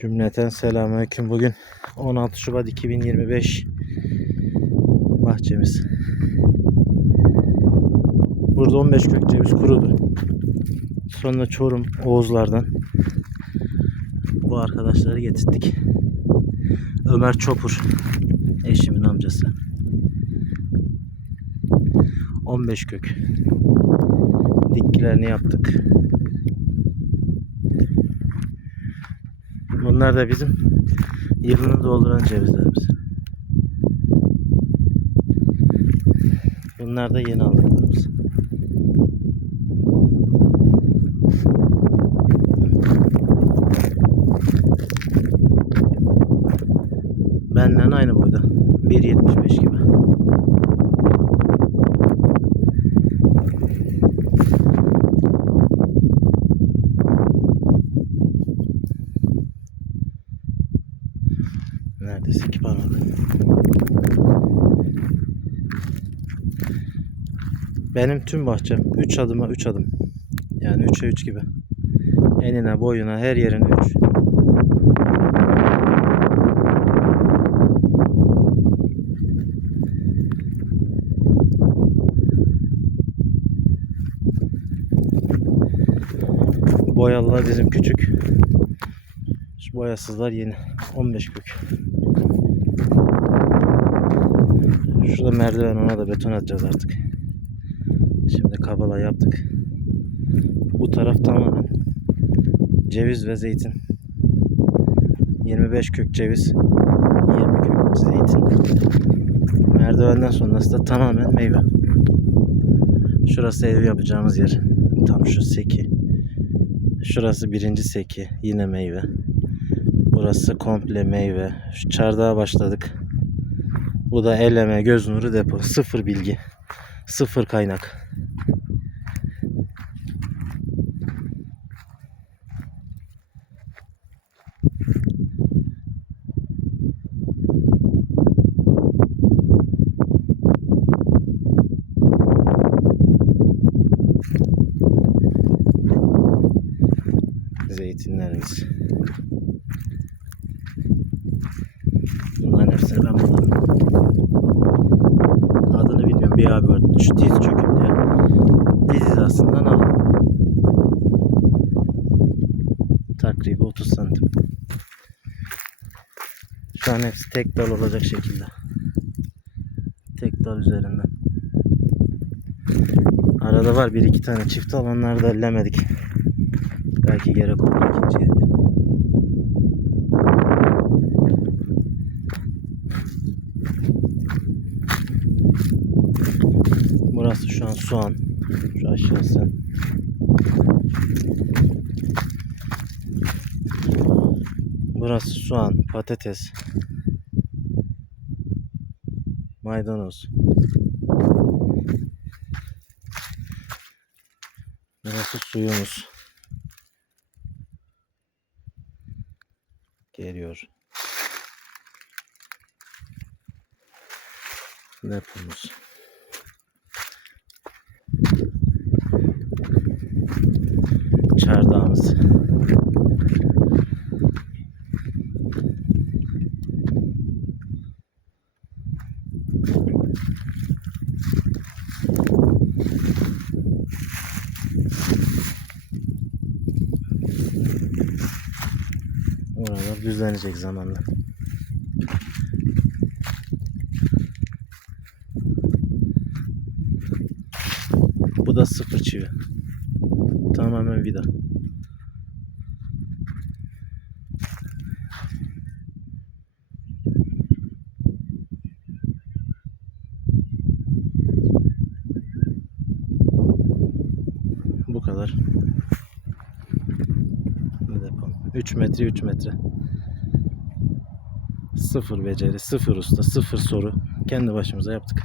Cümleten selamünaleyküm. Bugün 16 Şubat 2025 bahçemiz. Burada 15 kök ceviz kurudu. Sonra Çorum Oğuzlardan bu arkadaşları getirdik. Ömer Çopur eşimin amcası. 15 kök. Dikkilerini yaptık. Bunlar da bizim yılını dolduran cevizlerimiz. Bunlar da yeni aldıklarımız. Benden aynı boyda. 1.75 gibi. Neredeyse iki parmak. Benim tüm bahçem 3 adıma 3 adım. Yani 3'e 3 gibi. Enine, boyuna, her yerine 3. Boyalılar bizim küçük. Şu boyasızlar yeni. 15 kök. Şurada merdiven ona da beton atacağız artık. Şimdi kabala yaptık. Bu taraf tamamen ceviz ve zeytin. 25 kök ceviz, 20 kök zeytin. Merdivenden sonrası da tamamen meyve. Şurası ev yapacağımız yer. Tam şu seki. Şurası birinci seki. Yine meyve. Burası komple meyve. Şu çardağa başladık. Bu da eleme, göz nuru depo. Sıfır bilgi. Sıfır kaynak. Zeytinlerimiz. Abi var. Şu diz çöküm diye. Diz hizasından alın. Takribi 30 santim. Şu an hepsi tek dal olacak şekilde. Tek dal üzerinden. Arada var bir iki tane çift dal onları da ellemedik. Belki gerek olur ikinciye diye. Burası şu an soğan. Şu aşağısı. Burası soğan, patates. Maydanoz. Burası suyumuz. Geliyor. Depomuz. Çardağımız. Oralar düzlenecek zamanla. Bu da sıfır çivi. Tamamen vida. Bu kadar. Bir depo. 3 metre 3 metre. Sıfır beceri, sıfır usta, sıfır soru. Kendi başımıza yaptık.